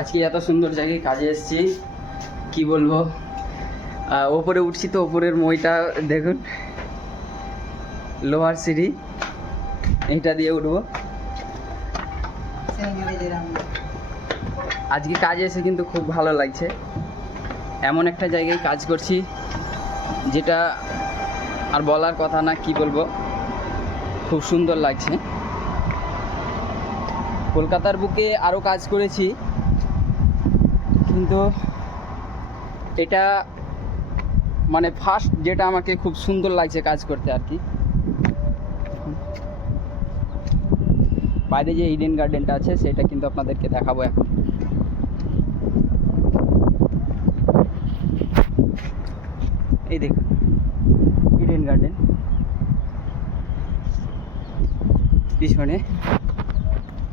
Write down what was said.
আজকে এত সুন্দর জায়গায় কাজে এসেছি, কি বলবো। ওপরে উঠছি তো, ওপরের মইটা দেখুন, লোহার সিঁড়ি, এইটা দিয়ে উঠবো। আজকে কাজে এসে কিন্তু খুব ভালো লাগছে। এমন একটা জায়গায় কাজ করছি যেটা আর বলার কথা না, কি বলবো, খুব সুন্দর লাগছে। কলকাতার বুকে আরও কাজ করেছি, কিন্তু এটা মানে ফার্স্ট যেটা আমাকে খুব সুন্দর লাগছে কাজ করতে আর কি। বাইরে যে ইডেন গার্ডেনটা আছে সেটা কিন্তু আপনাদেরকে দেখাবো এখন। এই দেখুন ইডেন গার্ডেন পিছনে।